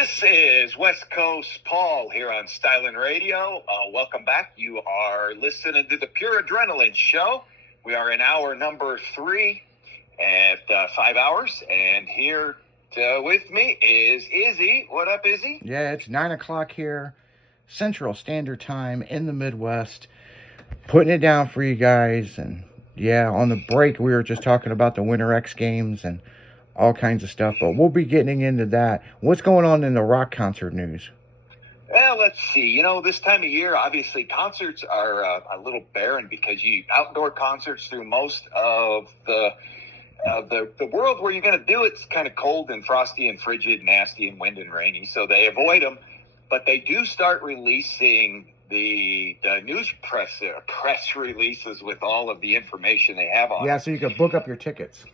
This is West Coast Paul here on Stylin' Radio. Welcome back. You are listening to the Pure Adrenaline Show. We are in hour number 3 at 5 hours. And here with me is Izzy. What up, Izzy? Yeah, it's 9 o'clock here, Central Standard Time in the Midwest. Putting it down for you guys. And yeah, on the break, we were just talking about the Winter X Games and all kinds of stuff, but we'll be getting into that. What's going on in the rock concert news? Well, let's see. This time of year, obviously, concerts are a little barren because outdoor concerts through most of the world where you're going to do it's kind of cold and frosty and frigid, nasty and wind and rainy, so they avoid them. But they do start releasing the news press releases with all of the information they have on. Yeah, so you can book up your tickets.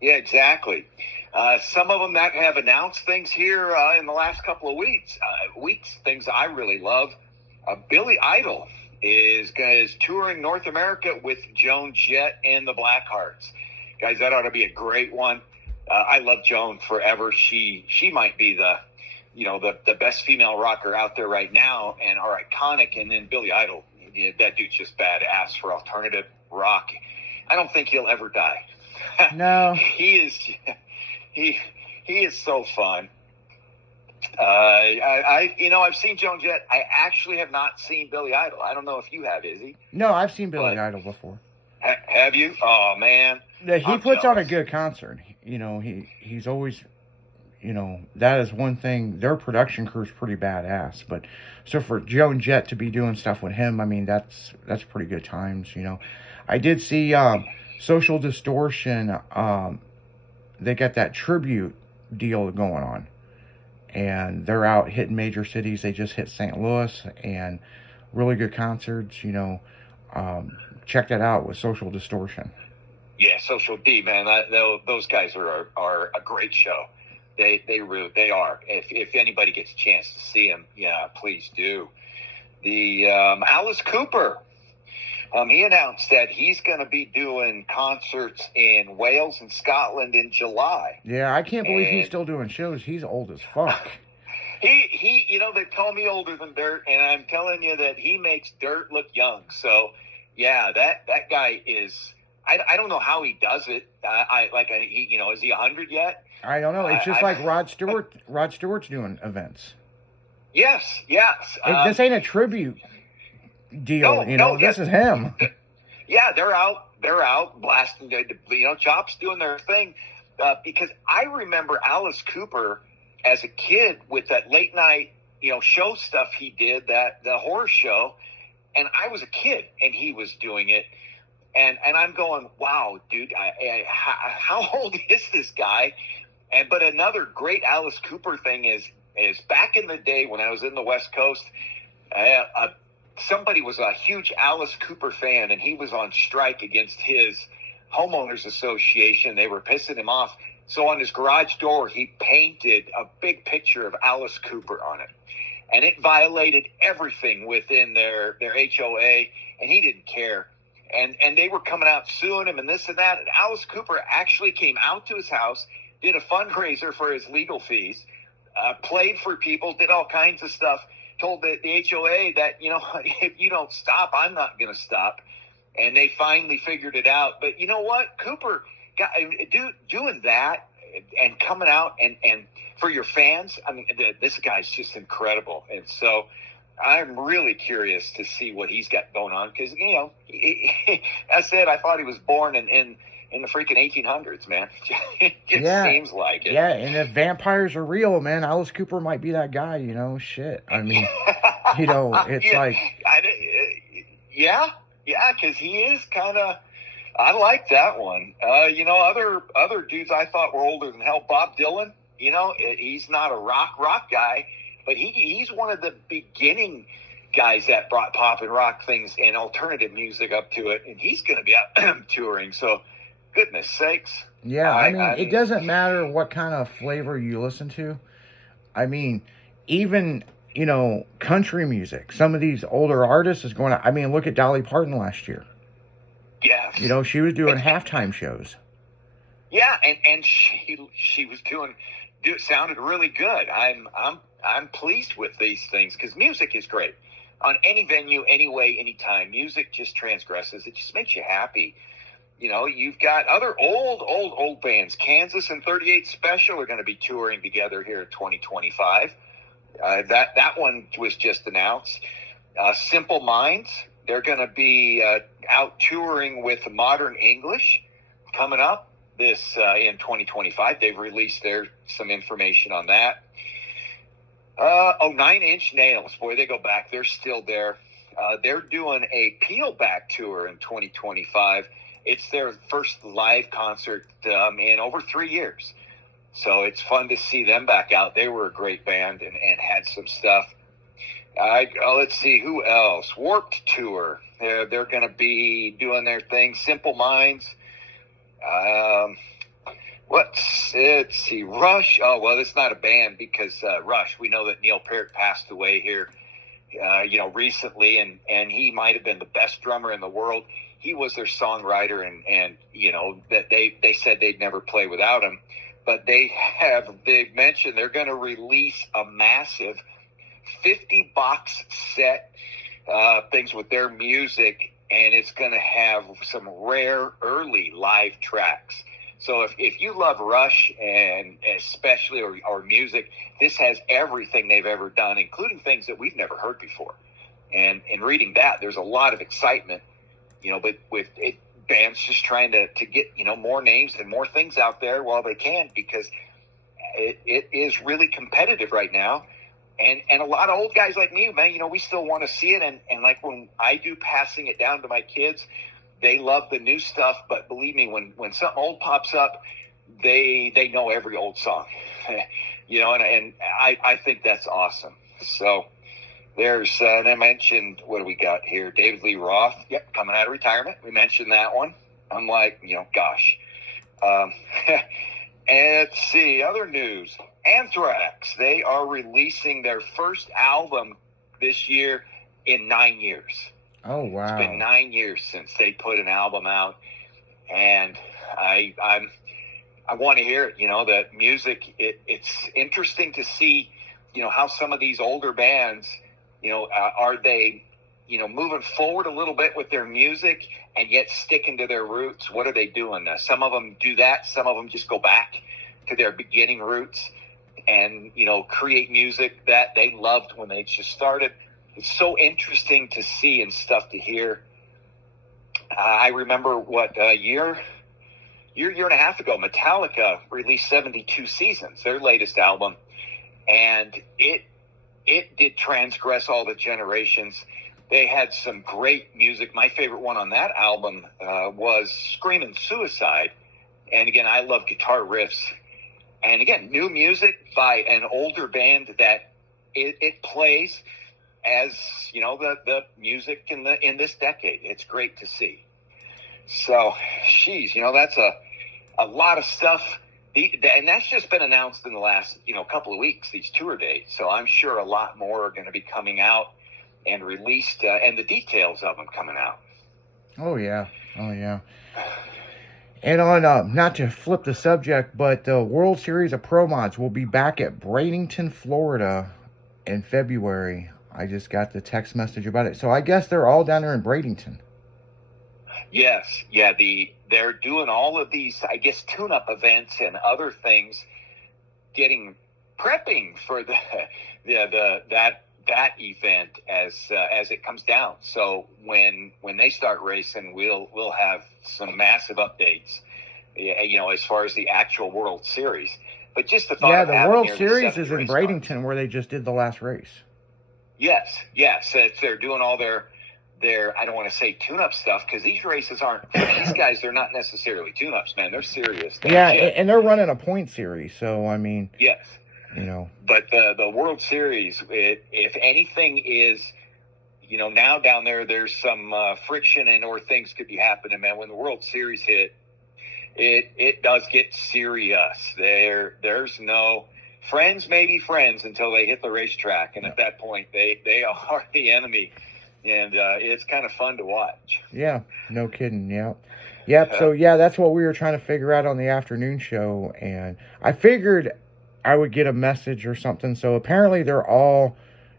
Yeah, exactly. Some of them that have announced things here in the last couple of weeks, things I really love. Billy Idol is touring North America with Joan Jett and the Blackhearts. Guys, that ought to be a great one. I love Joan forever. She might be the best female rocker out there right now, and are iconic. And then Billy Idol, that dude's just badass for alternative rock. I don't think he'll ever die. No, he is so fun. I've seen Joan Jett. I actually have not seen Billy Idol. I don't know if you have, Izzy. No, I've seen Billy Idol before. Have you? Oh man, yeah, he puts on a good concert. He's always, that is one thing. Their production crew's pretty badass. But so for Joan Jett to be doing stuff with him, I mean that's pretty good times. I did see Social Distortion, they got that tribute deal going on, and they're out hitting major cities. They just hit St. Louis, and really good concerts. Check that out with Social Distortion. Yeah, Social D, man. Those guys are a great show. They really are. If anybody gets a chance to see them, yeah, please do. The Alice Cooper. He announced that he's going to be doing concerts in Wales and Scotland in July. Yeah, I can't believe he's still doing shows. He's old as fuck. He, they call me older than dirt, and I'm telling you that he makes dirt look young. So, yeah, that guy is. I don't know how he does it. Is he 100 yet? I don't know. It's just like Rod Stewart. Rod Stewart's doing events. Yes. This ain't a tribute deal. This is him. Yeah, they're out blasting. Chops doing their thing. Because I remember Alice Cooper as a kid with that late night, show stuff he did, the horror show, and I was a kid and he was doing it, and I'm going, wow, dude, how old is this guy? But another great Alice Cooper thing is back in the day when I was in the West Coast, somebody was a huge Alice Cooper fan, and he was on strike against his homeowners association. They were pissing him off. So on his garage door, he painted a big picture of Alice Cooper on it. And it violated everything within their HOA, and he didn't care. And they were coming out suing him and this and that. And Alice Cooper actually came out to his house, did a fundraiser for his legal fees, played for people, did all kinds of stuff. Told the HOA that, if you don't stop, I'm not going to stop. And they finally figured it out. But you know what? Cooper doing that and coming out and for your fans, I mean, this guy's just incredible. And so I'm really curious to see what he's got going on. Because, I said I thought he was born in the freaking 1800s, man. It seems like it. Yeah, and if vampires are real, man, Alice Cooper might be that guy, shit. I mean, it's like... because he is kind of... I like that one. Other dudes I thought were older than hell. Bob Dylan, he's not a rock guy, but he's one of the beginning guys that brought pop and rock things and alternative music up to it, and he's going to be out touring, so... Goodness sakes. Yeah, I mean, it doesn't matter what kind of flavor you listen to. I mean, even, country music. Some of these older artists is going to... I mean, look at Dolly Parton last year. Yes. She was doing halftime shows. Yeah, and she was doing It sounded really good. I'm pleased with these things because music is great on any venue, any way, anytime. Music just transgresses. It just makes you happy. You know, you've got other old bands. Kansas and 38 Special are going to be touring together here in 2025. That one was just announced. Simple Minds, they're going to be out touring with Modern English coming up this in 2025. They've released some information on that. 9 Inch Nails, boy, they go back. They're still there. They're doing a Peel Back tour in 2025. It's their first live concert in over 3 years. So it's fun to see them back out. They were a great band and had some stuff. Let's see, who else? Warped Tour. They're going to be doing their thing. Simple Minds. Let's see, Rush. Oh, well, it's not a band because Rush, we know that Neil Peart passed away here, recently, and he might have been the best drummer in the world. He was their songwriter, and that they said they'd never play without him. But they mentioned they're going to release a massive 50-box set things with their music, and it's going to have some rare early live tracks. So if you love Rush, and especially or music, this has everything they've ever done, including things that we've never heard before. And in reading that, there's a lot of excitement, but with it, bands just trying to get, more names and more things out there while they can, because it is really competitive right now. And a lot of old guys like me, man, we still want to see it. And like when I do passing it down to my kids, they love the new stuff. But believe me, when something old pops up, they know every old song, and I think that's awesome. So there's, and I mentioned, what do we got here? David Lee Roth, coming out of retirement. We mentioned that one. I'm like, gosh. And let's see, other news. Anthrax, they are releasing their first album this year in 9 years. Oh, wow. It's been 9 years since they put an album out, and I want to hear it. The music, it's interesting to see, how some of these older bands, are they, moving forward a little bit with their music and yet sticking to their roots? What are they doing? Some of them do that. Some of them just go back to their beginning roots and, create music that they loved when they just started. It's so interesting to see and stuff to hear. I remember a year and a half ago, Metallica released 72 Seasons, their latest album, and it did transgress all the generations. They had some great music. My favorite one on that album was Screamin' Suicide. And again, I love guitar riffs. And again, new music by an older band that it plays as, the music in this decade. It's great to see. So, geez, that's a lot of stuff. And that's just been announced in the last, couple of weeks, these tour dates. So I'm sure a lot more are going to be coming out and released, and the details of them coming out. Oh, yeah. And on, not to flip the subject, but the World Series of Pro Mods will be back at Bradenton, Florida in February. I just got the text message about it. So I guess they're all down there in Bradenton. Yes. Yeah, they're doing all of these, I guess, tune-up events and other things, prepping for that event as it comes down. So when they start racing, we'll have some massive updates, as far as the actual World Series. But just the thought. Yeah, the World Series is in Bradenton, where they just did the last race. Yes. They're doing all their I don't want to say tune-up stuff, because these races aren't, these guys, they're not necessarily tune-ups, man. They're serious. And they're running a point series, so I mean. Yes. But the World Series, if anything is, now down there's some friction or things could be happening, man. When the World Series hit, it does get serious. There's no friends, maybe friends, until they hit the racetrack, and at that point they are the enemy, and it's kind of fun to watch. Yeah, no kidding. Yep. So that's what we were trying to figure out on the afternoon show, and I figured I would get a message or something. So apparently they're all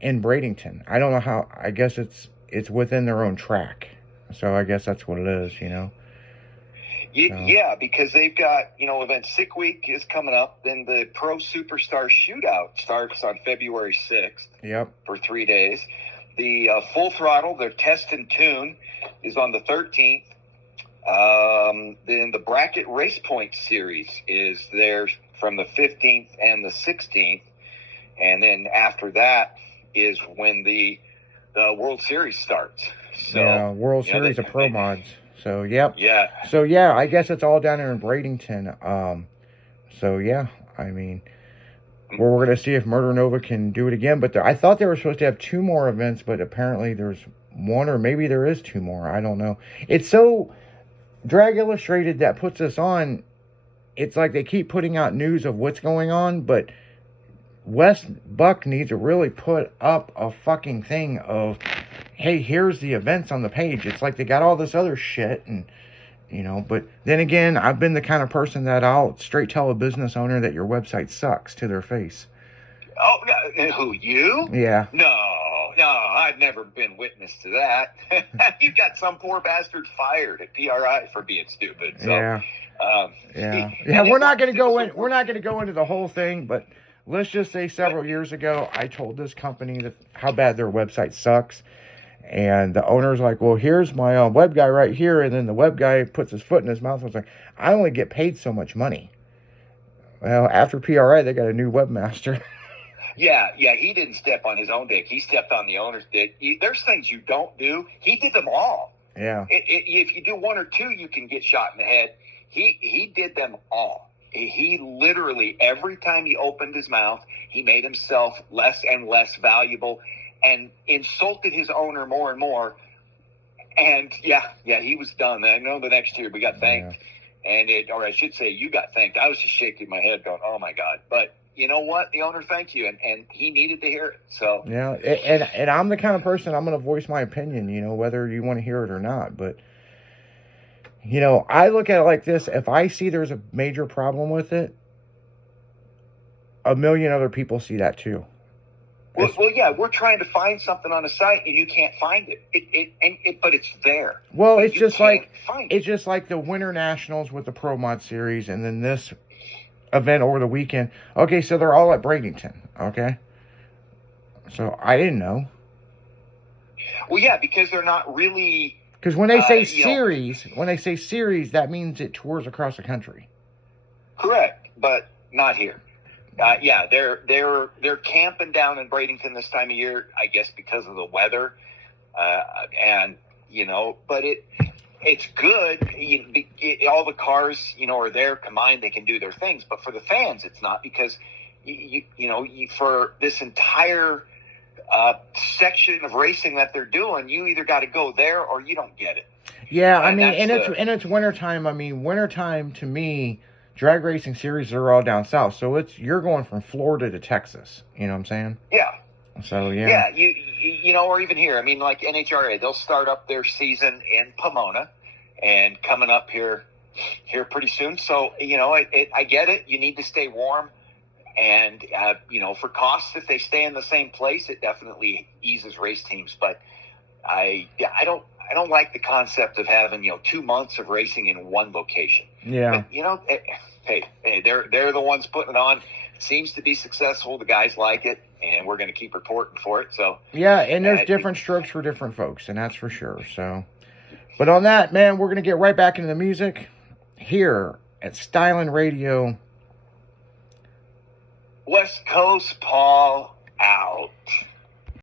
in Bradenton. I don't know how. I guess it's within their own track. So I guess that's what it is, you know. So, Yeah, because they've got, events. Sick Week is coming up. Then the Pro Superstar Shootout starts on February 6th yep. for 3 days. The Full Throttle, their Test and Tune, is on the 13th. Then the Bracket Race Point Series is there from the 15th and the 16th. And then after that is when the World Series starts. So, yeah, World Series of Pro Mods. So, yep. Yeah. So, yeah, I guess it's all down there in Bradenton. So, yeah, I mean, we're going to see if Murder Nova can do it again. But I thought they were supposed to have 2 more events, but apparently there's 1, or maybe there is 2 more. I don't know. It's so Drag Illustrated that puts us on. It's like they keep putting out news of what's going on, but Wes Buck needs to really put up a fucking thing of, hey, here's the events on the page. It's like they got all this other shit, and but then again, I've been the kind of person that I'll straight tell a business owner that your website sucks to their face. Oh, who, you? Yeah. No, I've never been witness to that. You got some poor bastard fired at PRI for being stupid. So, yeah. Yeah. We're not going to go in. We're not going to go into the whole thing, but let's just say several years ago, I told this company how bad their website sucks. And the owner's like, well, here's my web guy right here. And then the web guy puts his foot in his mouth and was like, I only get paid so much money. Well, after PRI, they got a new webmaster. Yeah, he didn't step on his own dick. He stepped on the owner's dick. There's things you don't do. He did them all. Yeah. If you do 1 or 2, you can get shot in the head. He did them all. He literally, every time he opened his mouth, he made himself less and less valuable and insulted his owner more and more. And yeah, he was done. I know the next year we got thanked. Yeah. Or I should say you got thanked. I was just shaking my head going, oh my God. But you know what? The owner thanked you, and he needed to hear it. So yeah, and I'm the kind of person, I'm going to voice my opinion, whether you want to hear it or not. But I look at it like this: if I see there's a major problem with it, a million other people see that too. Well, yeah, we're trying to find something on a site and you can't find it. But it's there. Well, it's just like the Winter Nationals with the Pro Mod Series, and then this event over the weekend. Okay, so they're all at Bradenton. Okay, so I didn't know. Well, yeah, because they're not really. Because when they say series, that means it tours across the country. Correct, but not here. Yeah, they're camping down in Bradenton this time of year, I guess because of the weather, and but it's good. All the cars, are there combined. They can do their things, but for the fans, it's not, because you for this entire section of racing that they're doing, you either got to go there or you don't get it. Yeah, I mean, and it's wintertime. I mean, wintertime to me, drag racing series are all down south, so you're going from Florida to Texas. You know what I'm saying? Yeah. So yeah. Yeah, or even here. I mean, like NHRA, they'll start up their season in Pomona, and coming up here pretty soon. So I get it. You need to stay warm, and for costs, if they stay in the same place, it definitely eases race teams. But I don't like the concept of having 2 months of racing in one location. Yeah. But, hey, they're the ones putting it on. It seems to be successful. The guys like it, and we're going to keep reporting for it. So yeah, and there's different strokes for different folks, and that's for sure. So, but on that, man, we're going to get right back into the music here at Stylin' Radio. West Coast Paul out.